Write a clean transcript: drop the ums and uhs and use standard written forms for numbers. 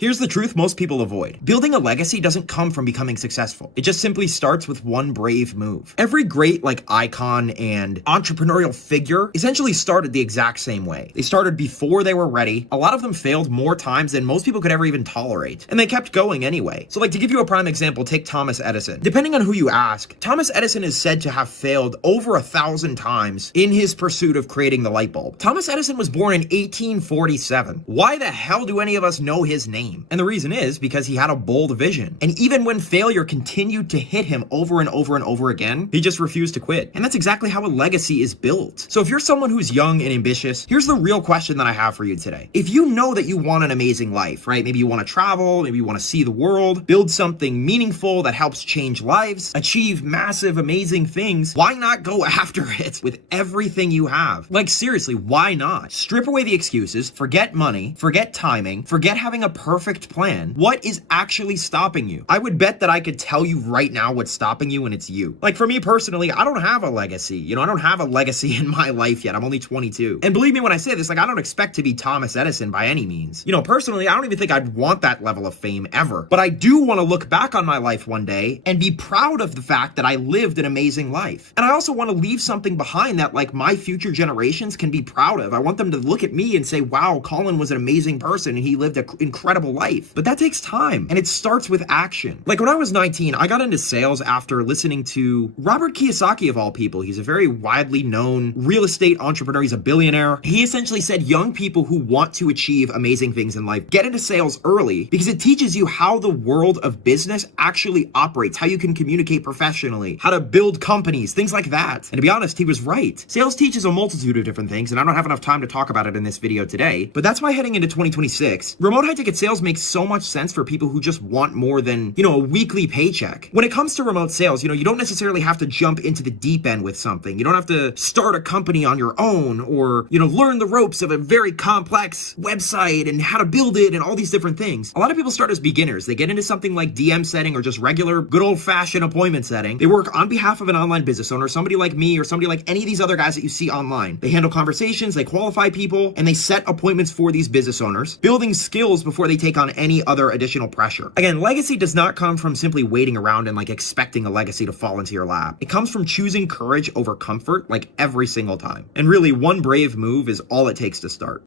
Here's the truth most people avoid. Building a legacy doesn't come from becoming successful. It just simply starts with one brave move. Every great icon and entrepreneurial figure essentially started the exact same way. They started before they were ready. A lot of them failed more times than most people could ever even tolerate. And they kept going anyway. So to give you a prime example, take Thomas Edison. Depending on who you ask, Thomas Edison is said to have failed over 1,000 times in his pursuit of creating the light bulb. Thomas Edison was born in 1847. Why the hell do any of us know his name? And the reason is because he had a bold vision. And even when failure continued to hit him over and over and over again, he just refused to quit. And that's exactly how a legacy is built. So if you're someone who's young and ambitious, here's the real question that I have for you today. If you know that you want an amazing life, right? Maybe you want to travel, maybe you want to see the world, build something meaningful that helps change lives, achieve massive, amazing things, why not go after it with everything you have? Seriously, why not? Strip away the excuses, forget money, forget timing, forget having a perfect plan. What is actually stopping you? I would bet that I could tell you right now what's stopping you, and it's you. For me personally, I don't have a legacy. I don't have a legacy in my life yet. I'm only 22. And believe me when I say this, I don't expect to be Thomas Edison by any means. Personally, I don't even think I'd want that level of fame ever. But I do want to look back on my life one day and be proud of the fact that I lived an amazing life. And I also want to leave something behind that my future generations can be proud of. I want them to look at me and say, wow, Colin was an amazing person and he lived an incredible life. But that takes time, and it starts with action. When I was 19, I got into sales after listening to Robert Kiyosaki of all people. He's a very widely known real estate entrepreneur. He's a billionaire. He essentially said young people who want to achieve amazing things in life, get into sales early because it teaches you how the world of business actually operates, how you can communicate professionally, how to build companies, things like that. And to be honest, he was right. Sales teaches a multitude of different things, and I don't have enough time to talk about it in this video today, but that's why heading into 2026, remote high-ticket sales makes so much sense for people who just want more than, a weekly paycheck. When it comes to remote sales, you don't necessarily have to jump into the deep end with something. You don't have to start a company on your own or, learn the ropes of a very complex website and how to build it and all these different things. A lot of people start as beginners. They get into something like DM setting or just regular good old-fashioned appointment setting. They work on behalf of an online business owner, somebody like me or somebody like any of these other guys that you see online. They handle conversations, they qualify people, and they set appointments for these business owners, building skills before they take on any other additional pressure. Again, legacy does not come from simply waiting around and expecting a legacy to fall into your lap. It comes from choosing courage over comfort every single time. And really, one brave move is all it takes to start.